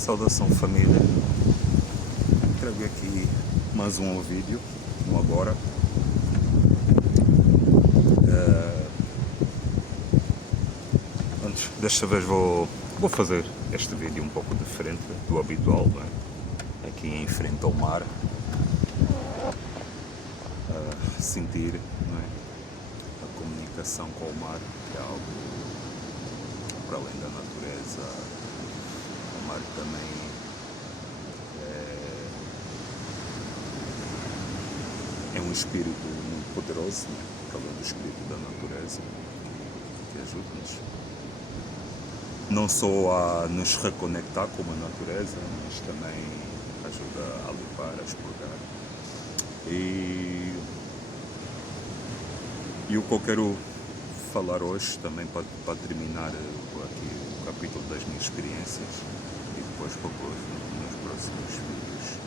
Saudação família, trago aqui mais um vídeo, agora. Antes, desta vez vou fazer este vídeo um pouco diferente do habitual, não é? Aqui em frente ao mar, sentir, não é? A comunicação com o mar, que é algo para além da natureza. O mar também é um espírito muito poderoso, né? Para além do espírito da natureza, que ajuda-nos não só a nos reconectar com a natureza, mas também ajuda a limpar, a expurgar. E o que eu quero falar hoje, também para terminar aqui o capítulo das minhas experiências, e depois nos próximos vídeos,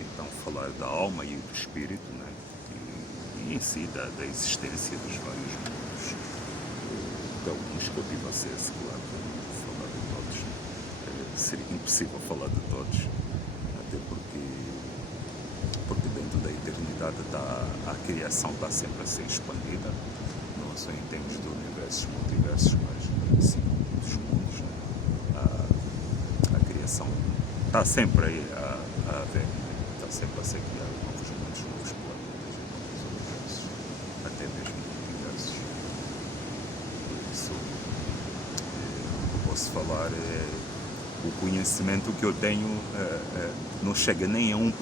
então falar da alma e do espírito, né? E em si da existência dos vários mundos, de alguns que eu tive acesso, claro, falar de todos, seria impossível falar de todos, até porque dentro da eternidade a criação está sempre a ser expandida, não só em termos de universos, multiversos, mas sim dos mundos, né? A criação está sempre a haver, né? Está sempre a ser criado novos mundos, novos planetas e novos universos, até mesmo universos. Por isso, o que eu posso falar é o conhecimento que eu tenho não chega nem a 1%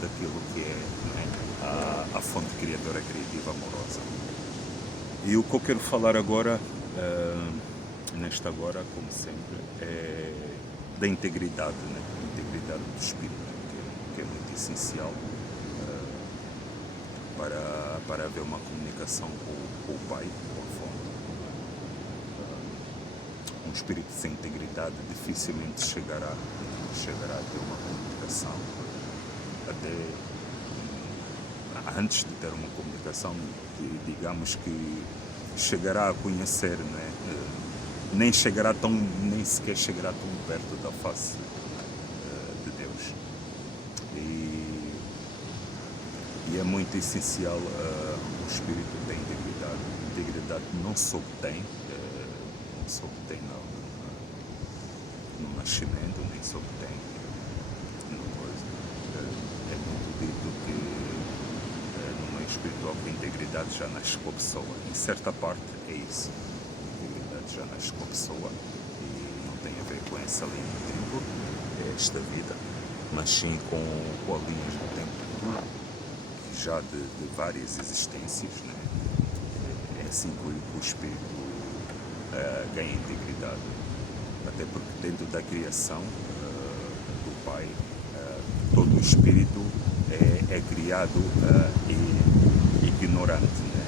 daquilo que é, né, a fonte criadora criativa amorosa. E o que eu quero falar agora, como sempre, é da integridade, né? A integridade do espírito, que é muito essencial para haver uma comunicação com o Pai, com a fonte. Um espírito sem integridade dificilmente chegará a ter uma comunicação. Até antes de ter uma comunicação, digamos que chegará a conhecer, né? Nem sequer chegará tão perto da face de Deus. E é muito essencial o espírito ter integridade. Integridade não se obtém no nascimento, nem se obtém numa coisa. É muito dito que no meio espiritual que a integridade já nasce com a pessoa. Em certa parte é isso. A integridade já nasce com a pessoa e não tem a ver com essa linha do tempo, é esta vida, mas sim com a linha do tempo já de várias existências, né? É assim que o espírito ganha integridade, até porque dentro da criação do Pai, todo o espírito é criado ignorante, né? É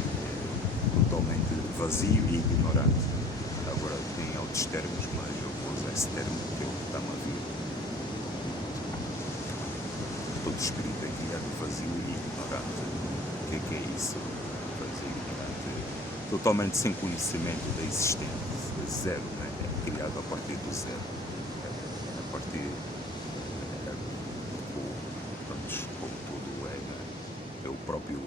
totalmente vazio e ignorante. Agora tem outros termos, mas eu vou usar esse termo que é o que está-me a vir. Todo espírito é criado vazio e ignorante. O que é isso? Vazio e ignorante. Totalmente sem conhecimento da existência, zero, né? É criado a partir do zero, a partir como tudo é, né? É o próprio,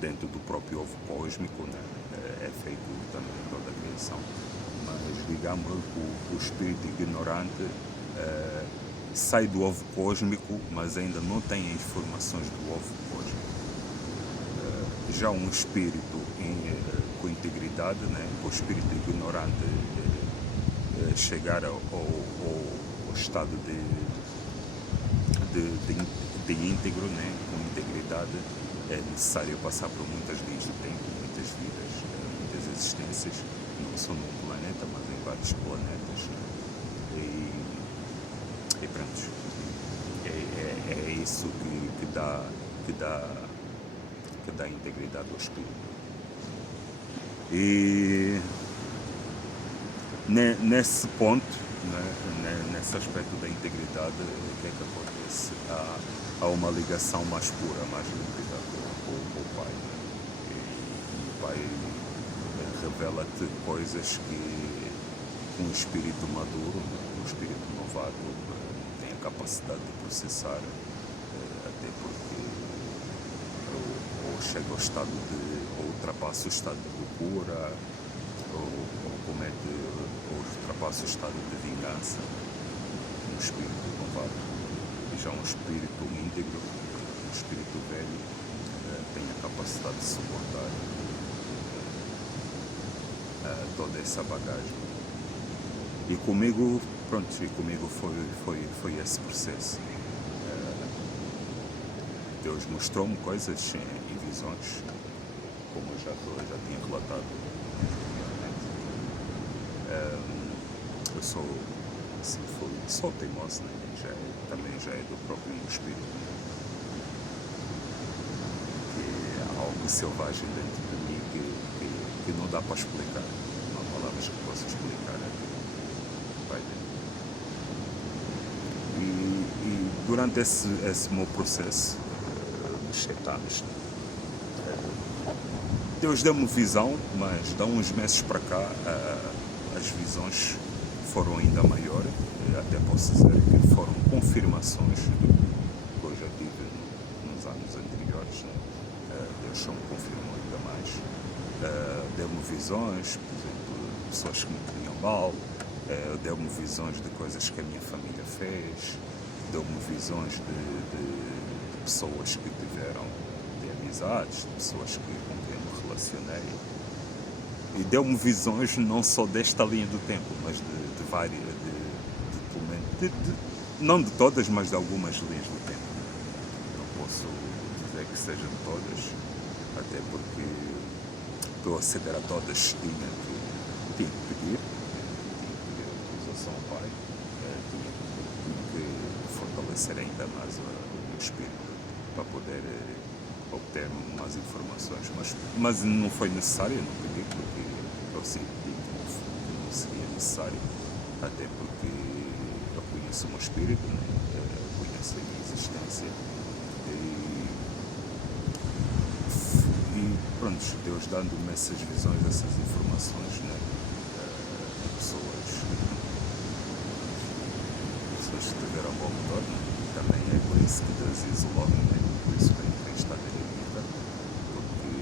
dentro do próprio ovo cósmico, né? É feito também toda a criação, mas digamos que o espírito ignorante sai do ovo cósmico, mas ainda não tem as informações do ovo cósmico. Já um espírito com integridade, né? O espírito ignorante chegar ao estado de íntegro, né? Com integridade, é necessário passar por muitas linhas do tempo, muitas vidas, muitas existências, não só num planeta, mas em vários planetas. E pronto, é isso que dá integridade ao espírito. E nesse ponto, né, nesse aspecto da integridade, o que é que acontece? Há uma ligação mais pura, mais límpida com o Pai. E o Pai revela-te coisas que um espírito maduro, um espírito novato, tem a capacidade de processar, até porque ou chega ao estado ou ultrapassa o estado de loucura, ou comete, ou ultrapassa o estado de vingança. Um espírito novato. E já um espírito íntegro, um espírito velho, tem a capacidade de suportar toda essa bagagem. E comigo, foi esse processo. Deus mostrou-me coisas em visões, como eu já tinha relatado anteriormente. Eu sou teimoso, né? Também já é do próprio espírito, que é algo selvagem dentro de mim que não dá para explicar. Não há palavras que possa explicar aquilo que vai dentro. E durante esse meu processo dos 7 anos, Deus deu-me visão, mas de uns meses para cá as visões foram ainda maiores. Até posso dizer que foram confirmações do que eu já tive nos anos anteriores, né? Deus só me confirmou ainda mais. Deu-me visões, por exemplo, de pessoas que me queriam mal, deu-me visões de coisas que a minha família fez, deu-me visões de pessoas que tiveram, de amizades, de pessoas com quem eu me relacionei. E deu-me visões não só desta linha do tempo, mas de várias, não de todas, mas de algumas linhas do tempo. Não posso dizer que sejam todas, até porque para eu aceder a todas tinha que pedir autorização ao Pai, tinha que fortalecer ainda mais o meu espírito para poder obter mais informações, mas não foi necessário, eu não pedi, porque eu sempre digo que não seria necessário, até porque eu conheço o meu espírito, né? Eu conheço a minha existência e pronto, Deus dando-me essas visões, essas informações, né? Pessoas que tiveram bom redor, né? Também é por isso que Deus isolou-me, né? Por isso que eu entrei em estado de eremita, porque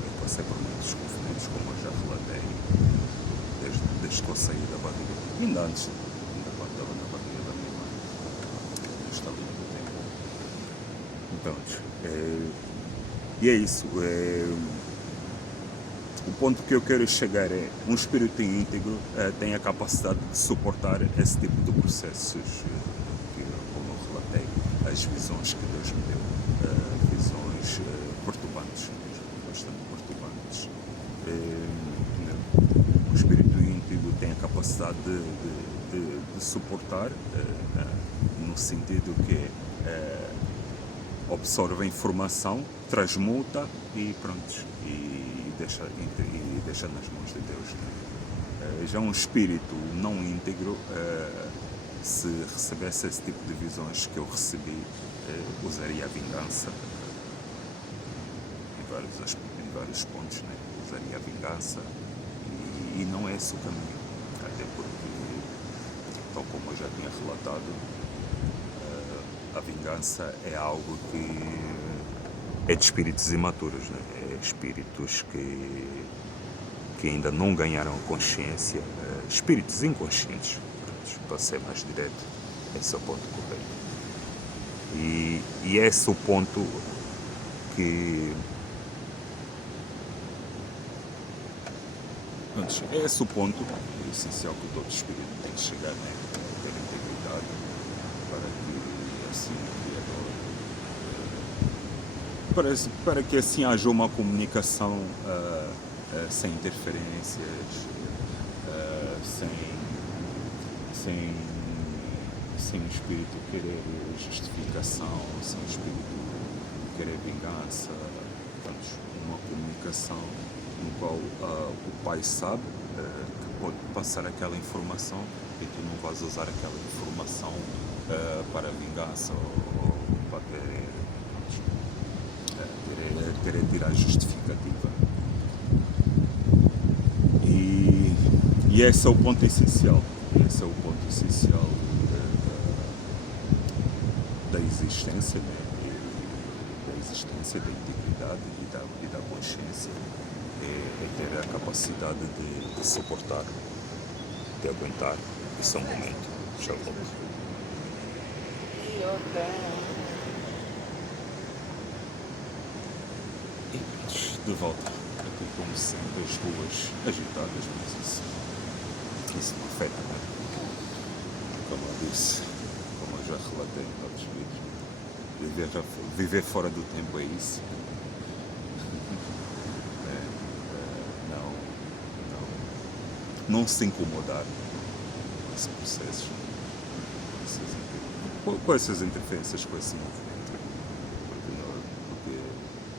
eu passei por muitos conflitos, como eu já relatei, desde que eu saí da barriga, ainda antes, quando estava na barriga da minha mãe, nesta linha do tempo. Então, e é isso. O ponto que eu quero chegar é, um espírito íntegro tem a capacidade de suportar esse tipo de processos, como eu relatei, as visões que Deus me deu, visões perturbantes, bastante perturbantes. O espírito íntegro tem a capacidade de suportar, no sentido que absorve a informação, transmuta e pronto, e deixa nas mãos de Deus. Já um espírito não íntegro, se recebesse esse tipo de visões que eu recebi, usaria a vingança em vários pontos, né? Usaria a vingança e não é esse o caminho, até porque, tal como eu já tinha relatado, a vingança é algo que é de espíritos imaturos, né? É espíritos que ainda não ganharam consciência, espíritos inconscientes, para ser mais direto, esse é o ponto correto. E esse é o ponto que... É esse o ponto essencial que todo espírito tem que chegar, né? Ter integridade, para que assim o Criador, para que assim haja uma comunicação sem interferências, sem o espírito querer justificação, sem o espírito querer vingança, portanto, uma comunicação no qual o Pai sabe que pode passar aquela informação e tu não vais usar aquela informação para vingança ou para querer tirar justificativa. E E esse é o ponto essencial. Esse é o ponto essencial da existência, né? Da existência, da integridade e da consciência. É ter a capacidade de suportar, de aguentar esse é um momento. Já volto. E de volta. Aqui como sempre as ruas agitadas, mas isso não afeta, né? Como eu disse, como eu já relatei em outros vídeos, viver fora do tempo é isso. Não se incomodar com esses processos, com essas interferências, com esse movimento, porque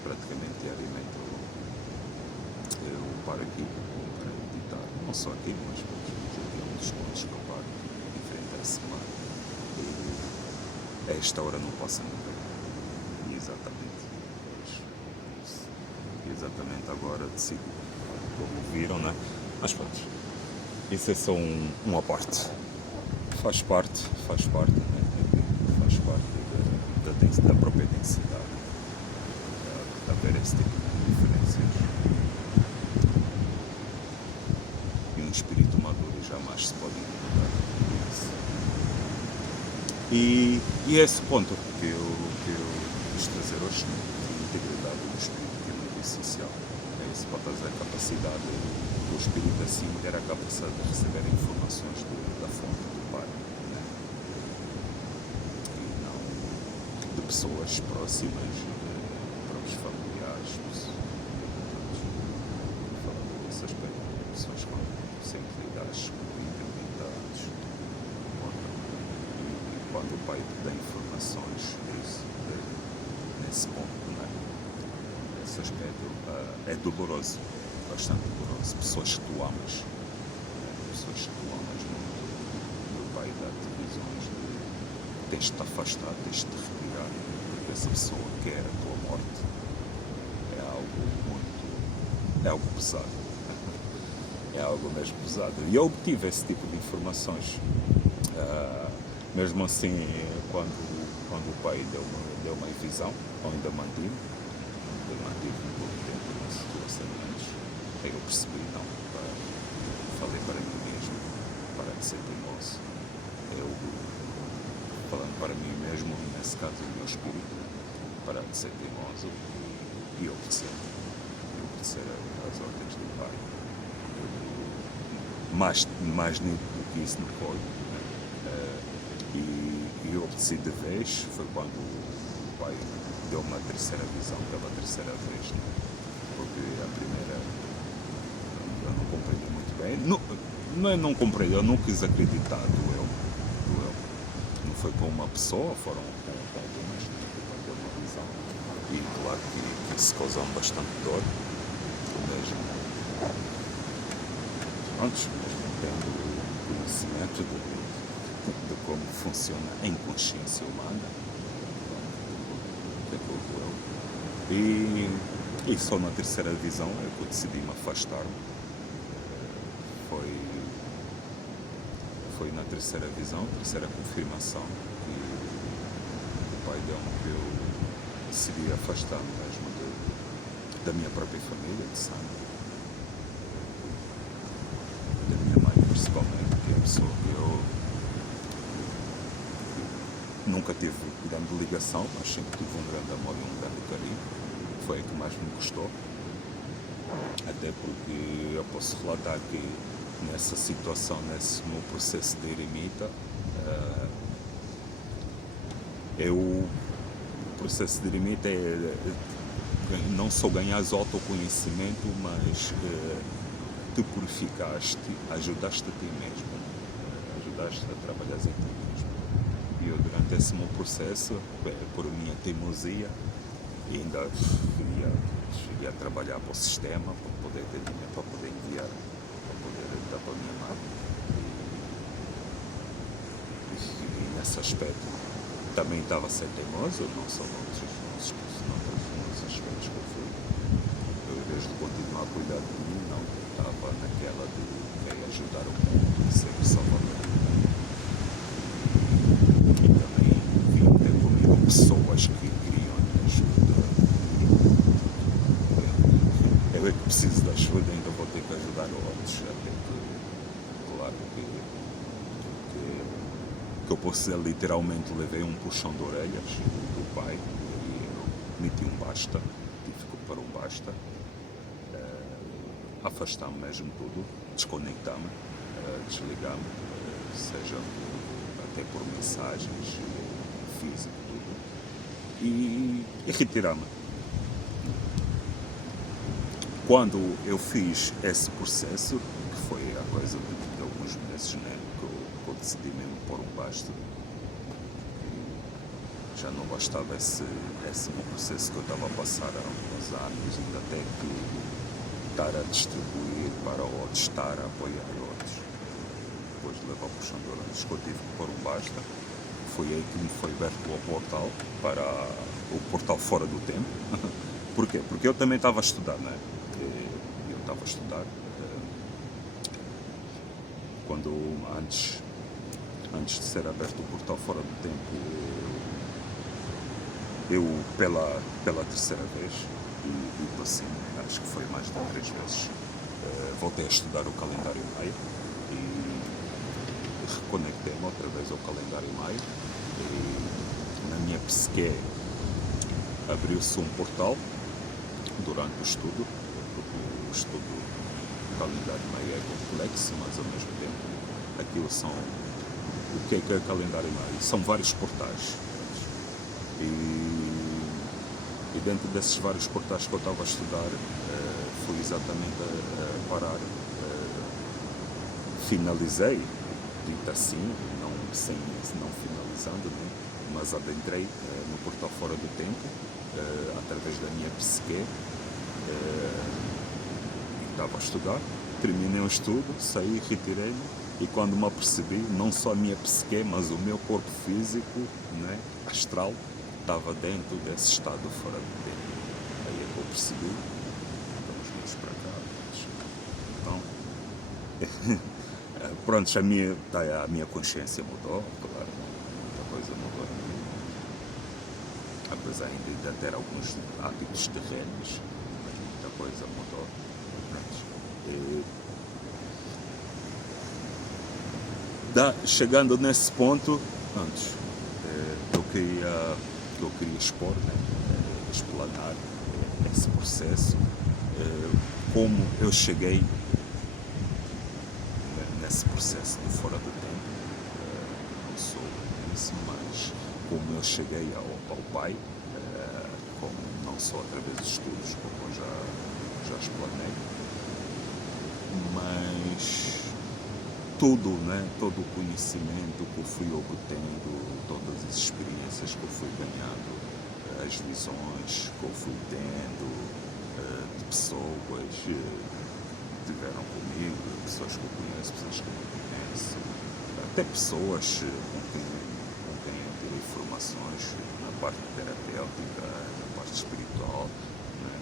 praticamente diariamente eu paro aqui para meditar, não só aqui, mas tem muitos pontos que eu paro em frente à semana e a esta hora não posso ver. E exatamente agora decido, como viram, né? Mas pronto, isso é só uma parte. Faz parte, né? Faz parte da própria densidade, haver esse tipo de diferenças. E um espírito maduro jamais se pode incomodar com isso. E é esse ponto que eu quis trazer hoje, a integridade do espírito, que é muito essencial. É isso, para trazer a capacidade do espírito assim, ter a capacidade de receber informações da fonte do Pai, né? E não de pessoas próximas, de próprios familiares, falando desse aspecto, pessoas com sensibilidades intermediárias, e quando o Pai te dá informações nesse ponto, né? Esse aspecto é doloroso, bastante doloroso. Pessoas que tu amas muito, meu Pai dá-te visões de tens de te afastar, tens de te retirar, porque essa pessoa quer a tua morte. É algo pesado. É algo mesmo pesado. E eu obtive esse tipo de informações. Mesmo assim, quando o Pai deu uma visão, eu ainda mantive um pouco tempo nas relacionamentos, aí eu percebi, não, falei para mim mesmo, parar de ser teimoso. Eu, falando para mim mesmo, nesse caso o meu espírito, parar de ser teimoso e obedecer às ordens do Pai. Mais do que isso não foi, né? E eu obedeci de vez, foi quando o Pai deu uma terceira visão, pela terceira vez, né? Porque a primeira eu não compreendi muito bem. Não compreendi, eu não quis acreditar do eu. Não foi para uma pessoa, foram com algumas que deu uma visão. E claro que isso causou bastante dor, mesmo. Antes, mesmo tendo conhecimento de como funciona a inconsciência humana, e só na terceira visão é que eu decidi me afastar. Foi na terceira visão, terceira confirmação, que o Pai deu-me que eu decidi afastar mesmo da minha própria família, de sangue, da minha mãe principalmente, que é a pessoa que eu nunca tive grande ligação, mas sempre tive um grande amor e um grande carinho. Foi a que mais me custou, até porque eu posso relatar que nessa situação, nesse meu processo de eremita, o processo de eremita é não só ganhas autoconhecimento, mas te purificaste, ajudaste a ti mesmo, ajudaste a trabalhar em ti mesmo. E eu, durante esse meu processo, por minha teimosia, ainda cheguei a trabalhar para o sistema, para poder ter dinheiro, para poder enviar, para poder dar para a minha mãe. E nesse aspecto também estava a ser teimoso, não só noutros aspectos que eu fui. Eu, em vez de continuar a cuidar de mim, não, estava naquela de querer ajudar o mundo, ser o salvador. E também vim ter comigo pessoas que queriam ajuda. Eu é que preciso de ajuda, então vou ter que ajudar outros. Até que, claro que eu posso dizer, literalmente levei um puxão de orelhas do pai e eu meti um basta, tive que pôr um basta, afastar-me mesmo tudo, desconectar-me, desligar-me, seja até por mensagens, físico, tudo, e retirar-me. Quando eu fiz esse processo, que foi a coisa de alguns meses, né, que eu decidi mesmo pôr um basta, já não bastava esse processo que eu estava a passar há uns anos, ainda até que estar a distribuir para outros, estar a apoiar outros, depois de levar o puxão de orelhas, que eu tive que pôr um basta. Foi aí que me foi aberto o portal, para o portal fora do tempo. Porquê? Porque eu também estava a estudar, né? Eu estava a estudar quando antes de ser aberto o portal fora do tempo, eu pela terceira vez, e assim, acho que foi mais de 3 vezes, voltei a estudar o calendário maia e reconectei-me outra vez ao calendário maia, e na minha psique abriu-se um portal durante o estudo, porque o estudo do calendário maia é complexo, mas ao mesmo tempo aquilo são... O que é o calendário maia? São vários portais. E dentro desses vários portais que eu estava a estudar, fui exatamente a parar. Finalizei, dito assim, não finalizando, né? Mas adentrei no portal fora do tempo, através da minha psique, estava a estudar, terminei o estudo, saí, retirei-me, e quando me apercebi, não só a minha psique, mas o meu corpo físico, né, astral, estava dentro desse estado fora do tempo. Aí é que eu percebi, vamos para cá. Então, pronto, a minha consciência mudou, claro, muita coisa mudou em mim. Apesar ainda de ter alguns hábitos terrenos, mas muita coisa mudou. Chegando nesse ponto, antes, eu queria expor, né, explanar esse processo, como eu cheguei nesse processo de fora do tempo, não sou isso, mas como eu cheguei ao pai, como não só através dos estudos, como eu já explanei, mas tudo, né, todo o conhecimento que eu fui obtendo, todas as experiências que eu fui ganhando, as visões que eu fui tendo, de pessoas que estiveram comigo, pessoas que eu conheço, pessoas que eu não conheço, até pessoas com quem eu tirei informações na parte terapêutica, na parte espiritual, né?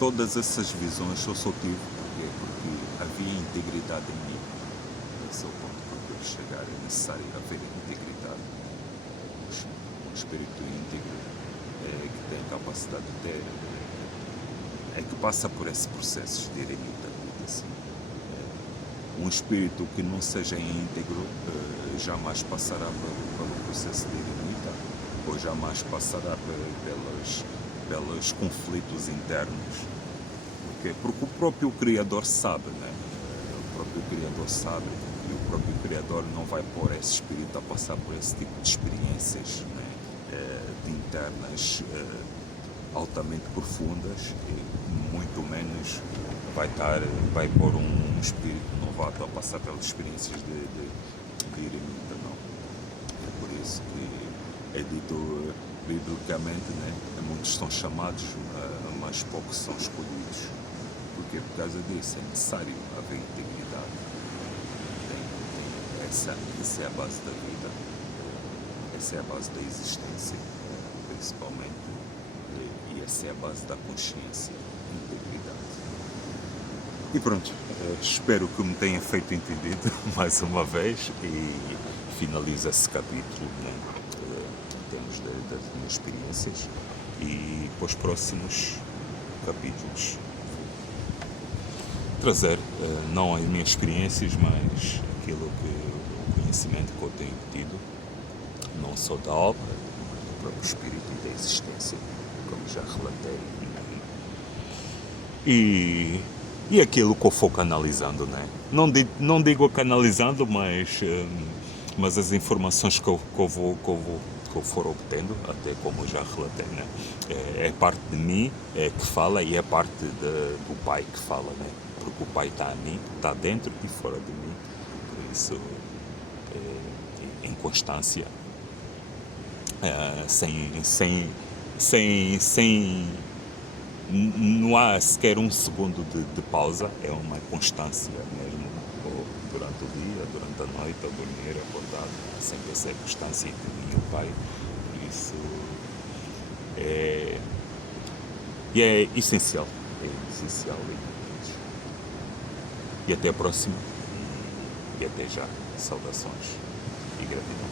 Todas essas visões eu só tive porque havia integridade em mim. Esse é o ponto para eu chegar. É necessário haver integridade. Um espírito íntegro que tem a capacidade de ter, que passa por esse processo de eremita, assim. Um espírito que não seja íntegro jamais passará pelo processo de eremita, ou jamais passará pelos conflitos internos. Porque o próprio Criador sabe, né? O próprio Criador sabe, e o próprio Criador não vai pôr esse espírito a passar por esse tipo de experiências, né? De internas altamente profundas, e muito menos vai pôr um espírito novato a passar pelas experiências de eremita, não. É por isso que é dito biblicamente, né? Muitos são chamados, mas poucos são escolhidos. Porque por causa disso é necessário haver integridade. Essa é a base da vida, essa é a base da existência, principalmente, e essa é a base da consciência, integridade. E pronto, espero que me tenha feito entendido mais uma vez e finalizo esse capítulo, né, em termos das minhas experiências, e para os próximos capítulos trazer não as minhas experiências, mas aquilo que o conhecimento que eu tenho tido, não só da obra, mas do próprio espírito e da existência, como já relatei. E aquilo que eu for canalizando, né? Não digo canalizando, mas as informações que eu for obtendo, até como eu já relatei, né? É parte de mim que fala e é parte do Pai que fala, né? Porque o Pai está em mim, está dentro e fora de mim, por isso, em constância, sem não há sequer um segundo de pausa, é uma constância mesmo, ou durante o dia, durante a noite, a dormir, acordado, sempre essa constância entre mim e o Pai, por isso é, e é essencial, e até a próxima, e até já, saudações e gratidão.